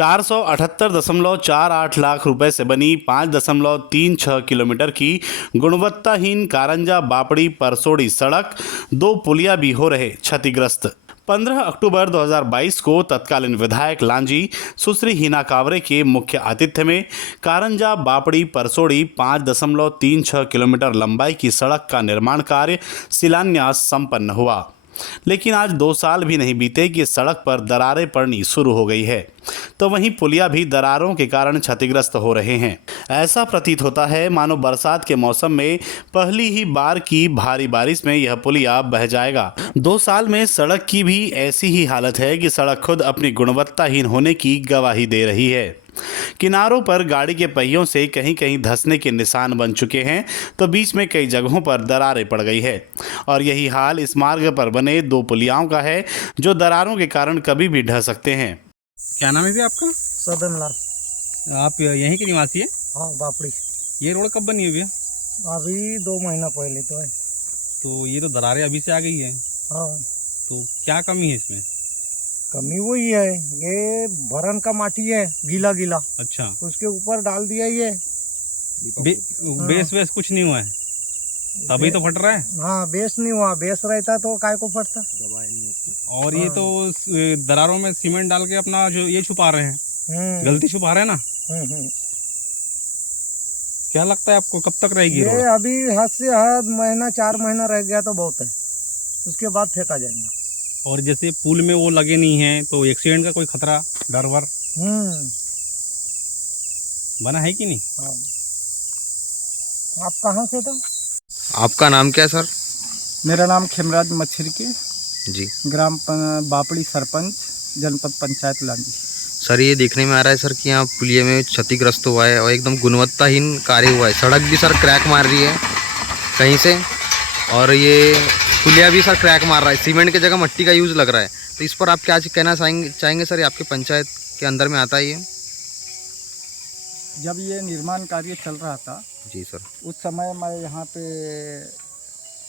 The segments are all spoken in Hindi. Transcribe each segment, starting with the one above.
478.48 लाख रुपए से बनी 5.36 किलोमीटर की गुणवत्ताहीन कारंजा बापड़ी परसोड़ी सड़क, 2 पुलिया भी हो रहे क्षतिग्रस्त। 15 अक्टूबर 2022 को तत्कालीन विधायक लांजी सुश्री हिना कावरे के मुख्य आतिथ्य में कारंजा बापड़ी परसोड़ी 5.36 किलोमीटर लंबाई की सड़क का निर्माण कार्य शिलान्यास संपन्न हुआ। लेकिन आज 2 साल भी नहीं बीते कि सड़क पर दरारें पड़नी शुरू हो गई है, तो वहीं पुलिया भी दरारों के कारण क्षतिग्रस्त हो रहे हैं। ऐसा प्रतीत होता है मानो बरसात के मौसम में पहली ही बार की भारी बारिश में यह पुलिया बह जाएगा। 2 साल में सड़क की भी ऐसी ही हालत है कि सड़क खुद अपनी गुणवत्ताहीन होने की गवाही दे रही है। किनारों पर गाड़ी के पहियों से कहीं कहीं धंसने के निशान बन चुके हैं, तो बीच में कई जगहों पर दरारें पड़ गई है। और यही हाल इस मार्ग पर बने 2 पुलियाओं का है, जो दरारों के कारण कभी भी ढह सकते हैं। क्या नाम है भैया आपका? सदन लाल। आप यहीं के निवासी है? हाँ, बापड़ी। ये रोड कब बनी है भैया? अभी 2 महीना पहले तो है। तो ये तो दरारें अभी से आ गई है, हाँ, तो क्या कमी है इसमें? कमी वही है, ये भरन का माटी है, गीला गीला, अच्छा, उसके ऊपर डाल दिया ये। बेस वेस कुछ नहीं हुआ है, तभी तो फट रहा है। हाँ, बेस नहीं हुआ, बेस रहता तो काय को फटता। और ये तो दरारों में सीमेंट डाल के अपना जो ये छुपा रहे हैं, गलती छुपा रहे हैं ना। क्या लगता है आपको कब तक रहेगी ये रोड? अभी हद से हद महीना 4 महीना रह गया तो बहुत है, उसके बाद फेंका जाएगा। और जैसे पुल में वो लगे नहीं है तो एक्सीडेंट का कोई खतरा, डर वर बना है कि नहीं? हाँ। आप कहाँ से थे? आपका नाम क्या है सर? मेरा नाम खेमराज मच्छरी के जी। ग्राम बापड़ी सरपंच, जनपद पंचायत लांजी। सर ये देखने में आ रहा है सर कि यहाँ पुलिया में क्षतिग्रस्त हुआ है और एकदम गुणवत्ताहीन कार्य हुआ है। सड़क भी सर क्रैक मार रही है कहीं से, और ये पुलिया भी सर क्रैक मार रहा है। सीमेंट की जगह मट्टी का यूज़ लग रहा है। तो इस पर आप क्या कहना चाहेंगे सर? ये आपके पंचायत के अंदर में आता है ये? जब ये निर्माण कार्य चल रहा था जी सर। उस समय मैं यहाँ पे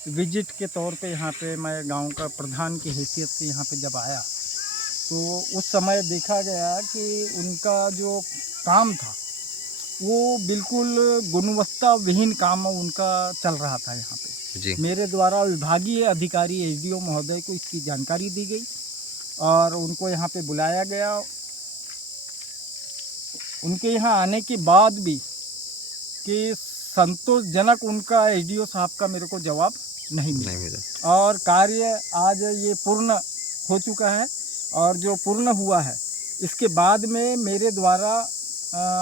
विजिट के तौर पे यहाँ पे मैं गांव का प्रधान की हैसियत से यहाँ पे जब आया तो उस समय देखा गया कि उनका जो काम था वो बिल्कुल गुणवत्ता विहीन काम उनका चल रहा था यहाँ पे जी। मेरे द्वारा विभागीय अधिकारी एसडीओ महोदय को इसकी जानकारी दी गई और उनको यहाँ पे बुलाया गया। उनके यहाँ आने के बाद भी कि संतोषजनक उनका एसडीओ साहब का मेरे को जवाब नहीं मिला और कार्य आज ये पूर्ण हो चुका है। और जो पूर्ण हुआ है इसके बाद में मेरे द्वारा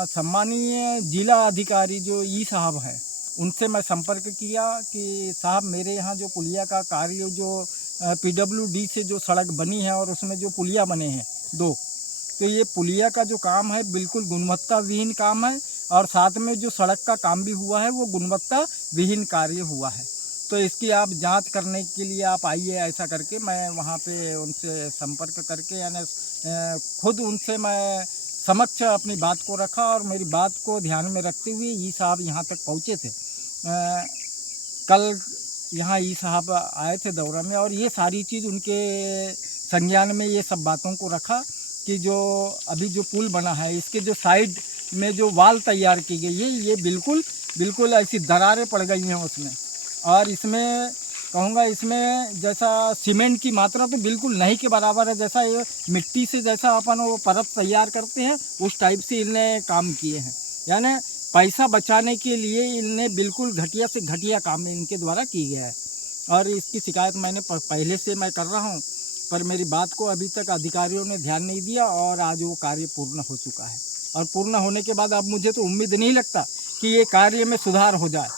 सम्मानीय जिला अधिकारी जो ई साहब है उनसे मैं संपर्क किया कि साहब मेरे यहाँ जो पुलिया का कार्य जो पीडब्ल्यूडी से जो सड़क बनी है और उसमें जो पुलिया बने हैं 2, तो ये पुलिया का जो काम है बिल्कुल गुणवत्ता विहीन काम है और साथ में जो सड़क का काम भी हुआ है वो गुणवत्ता विहीन कार्य हुआ है। तो इसकी आप जांच करने के लिए आप आइए, ऐसा करके मैं वहाँ पे उनसे संपर्क करके यानी खुद उनसे मैं समक्ष अपनी बात को रखा और मेरी बात को ध्यान में रखते हुए ई साहब यहाँ तक पहुँचे थे। कल यहाँ ई साहब आए थे दौरा में और ये सारी चीज़ उनके संज्ञान में ये सब बातों को रखा कि जो अभी जो पुल बना है इसके जो साइड में जो वाल तैयार की गई है ये बिल्कुल ऐसी दरारें पड़ गई हैं उसमें। और इसमें कहूँगा इसमें जैसा सीमेंट की मात्रा तो बिल्कुल नहीं के बराबर है, जैसा ये मिट्टी से जैसा अपन वो परत तैयार करते हैं उस टाइप से इनने काम किए हैं। यानी पैसा बचाने के लिए इनने बिल्कुल घटिया से घटिया काम इनके द्वारा की गया है। और इसकी शिकायत मैंने पहले से मैं कर रहा हूँ पर मेरी बात को अभी तक अधिकारियों ने ध्यान नहीं दिया और आज वो कार्य पूर्ण हो चुका है। और पूर्ण होने के बाद अब मुझे तो उम्मीद नहीं लगता कि ये कार्य में सुधार हो जाए।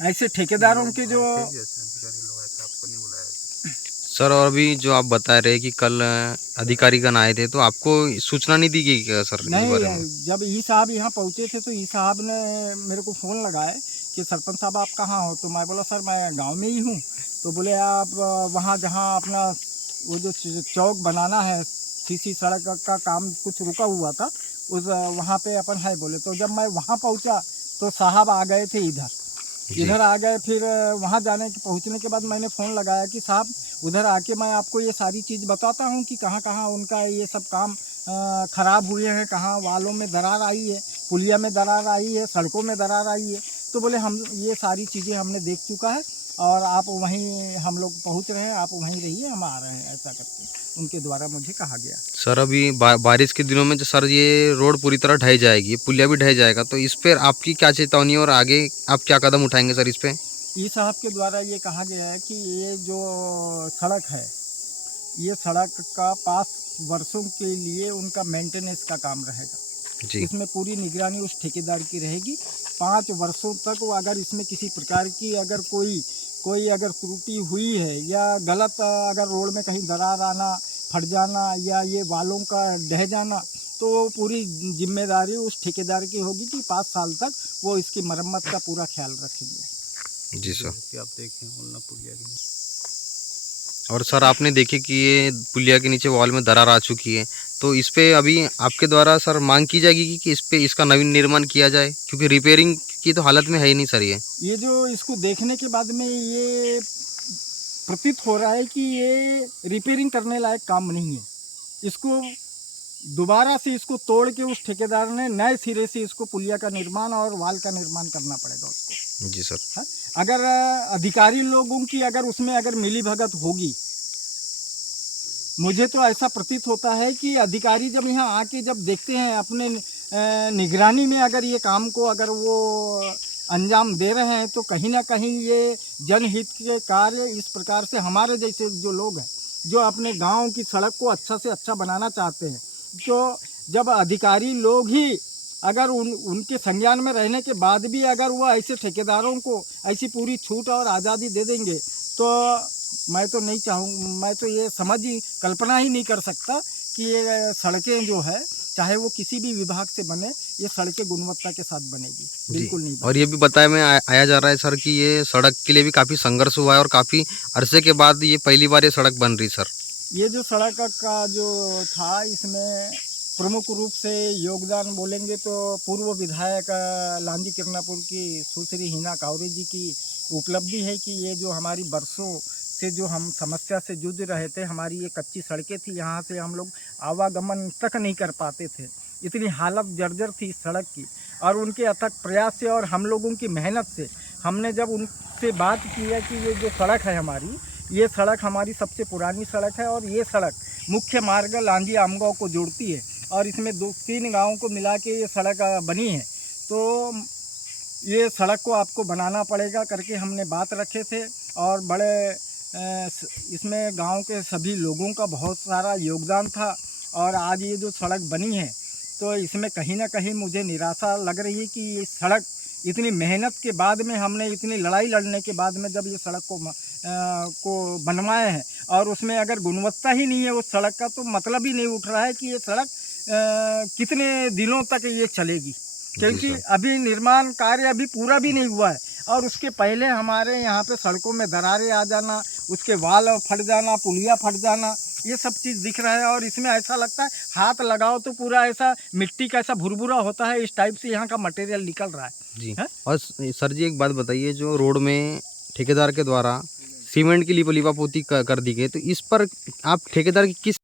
ऐसे ठेकेदारों के जो सर, और भी जो आप बता रहे कि कल अधिकारी गण आए थे तो आपको सूचना नहीं दी गई क्या सर? नहीं, जब ई साहब यहाँ पहुँचे थे तो ई साहब ने मेरे को फ़ोन लगाए कि सरपंच साहब आप कहाँ हो? तो मैं बोला सर मैं गांव में ही हूँ। तो बोले आप वहाँ जहाँ अपना वो जो चौक बनाना है सीसी सड़क का काम कुछ रुका हुआ था उस वहाँ पे अपन है बोले। तो जब मैं वहाँ पहुँचा तो साहब आ गए थे इधर आ गए। फिर वहाँ जाने के पहुँचने के बाद मैंने फ़ोन लगाया कि साहब उधर आके मैं आपको ये सारी चीज़ बताता हूँ कि कहाँ कहाँ उनका ये सब काम ख़राब हुए हैं, कहाँ वालों में दरार आई है, पुलिया में दरार आई है, सड़कों में दरार आई है। तो बोले हम ये सारी चीज़ें हमने देख चुका है और आप वहीं हम लोग पहुँच रहे हैं, आप वहीं रहिए, हम आ रहे हैं, ऐसा करके उनके द्वारा मुझे कहा गया। सर अभी बारिश के दिनों में जो सर ये रोड पूरी तरह ढह जाएगी, पुलिया भी ढह जाएगा, तो इस पर आपकी क्या चेतावनी और आगे आप क्या कदम उठाएंगे सर इस पे? ई साहब के द्वारा ये कहा गया है कि ये जो सड़क है, ये सड़क का 5 वर्षों के लिए उनका मेंटेनेंस का काम रहेगा जी इसमें पूरी निगरानी उस ठेकेदार की रहेगी। 5 वर्षों तक वो अगर इसमें किसी प्रकार की अगर कोई अगर त्रुटि हुई है या गलत अगर रोड में कहीं दरार आना, फट जाना या ये वालों का ढह जाना, तो वो पूरी जिम्मेदारी उस ठेकेदार की होगी कि 5 साल तक वो इसकी मरम्मत का पूरा ख्याल रखेंगे। जी सर। कि आप देखें उल्ना पुलिया की और सर आपने देखे कि ये पुलिया के नीचे वॉल में दरार आ चुकी है, तो इस पे अभी आपके द्वारा सर मांग की जाएगी कि इस पे इसका नवीन निर्माण किया जाए, क्योंकि रिपेयरिंग की तो हालत में है ही नहीं सर ये जो इसको देखने के बाद में ये प्रतीत हो रहा है कि ये रिपेयरिंग करने लायक काम नहीं है। इसको दोबारा से इसको तोड़ के उस ठेकेदार ने नए सिरे से इसको पुलिया का निर्माण और वाल का निर्माण करना पड़ेगा उसको। जी सर। हाँ? अगर अधिकारी लोगों की अगर उसमें अगर मिली भगत होगी, मुझे तो ऐसा प्रतीत होता है कि अधिकारी जब यहाँ आके जब देखते हैं अपने निगरानी में अगर ये काम को अगर वो अंजाम दे रहे हैं, तो कहीं ना कहीं ये जनहित के कार्य इस प्रकार से हमारे जैसे जो लोग हैं जो अपने गांव की सड़क को अच्छा से अच्छा बनाना चाहते हैं, तो जब अधिकारी लोग ही अगर उनके संज्ञान में रहने के बाद भी अगर वो ऐसे ठेकेदारों को ऐसी पूरी छूट और आज़ादी दे देंगे, तो मैं तो नहीं चाहूँ, मैं तो ये समझ ही कल्पना ही नहीं कर सकता कि ये सड़कें जो है चाहे वो किसी भी विभाग से बने, ये सड़कें गुणवत्ता के साथ बनेगी, बिल्कुल नहीं बनेगी। और ये भी बताया में आया जा रहा है सर कि ये सड़क के लिए भी काफ़ी संघर्ष हुआ है और काफ़ी अरसे के बाद ये पहली बार ये सड़क बन रही सर। ये जो सड़क का जो था, इसमें प्रमुख रूप से योगदान बोलेंगे तो पूर्व विधायक लांजी किरनापुर की सुश्री हिना कावरे जी की उपलब्धि है कि ये जो हमारी बरसों से जो हम समस्या से जूझ रहे थे, हमारी ये कच्ची सड़कें थी, यहाँ से हम लोग आवागमन तक नहीं कर पाते थे, इतनी हालत जर्जर थी इस सड़क की। और उनके अथक प्रयास से और हम लोगों की मेहनत से हमने जब उनसे बात की है कि ये जो सड़क है हमारी, ये सड़क हमारी सबसे पुरानी सड़क है और ये सड़क मुख्य मार्ग लांजी आमगांव को जोड़ती है और इसमें 2-3 गाँवों को मिला के ये सड़क बनी है, तो ये सड़क को आपको बनाना पड़ेगा करके हमने बात रखे थे। और बड़े इसमें गांव के सभी लोगों का बहुत सारा योगदान था और आज ये जो सड़क बनी है, तो इसमें कहीं ना कहीं मुझे निराशा लग रही है कि ये सड़क इतनी मेहनत के बाद में, हमने इतनी लड़ाई लड़ने के बाद में जब ये सड़क को बनवाए हैं और उसमें अगर गुणवत्ता ही नहीं है उस सड़क का, तो मतलब ही नहीं उठ रहा है कि ये सड़क कितने दिनों तक ये चलेगी, क्योंकि अभी निर्माण कार्य अभी पूरा भी नहीं हुआ है और उसके पहले हमारे यहाँ पे सड़कों में दरारें आ जाना, उसके वाल फट जाना, पुलिया फट जाना, ये सब चीज़ दिख रहा है। और इसमें ऐसा लगता है हाथ लगाओ तो पूरा ऐसा मिट्टी का ऐसा भुरभुरा होता है, इस टाइप से यहाँ का मटेरियल निकल रहा है जी है? और सर जी एक बात बताइए, जो रोड में ठेकेदार के द्वारा सीमेंट की लिपापोती कर दी गई, तो इस पर आप ठेकेदार की किस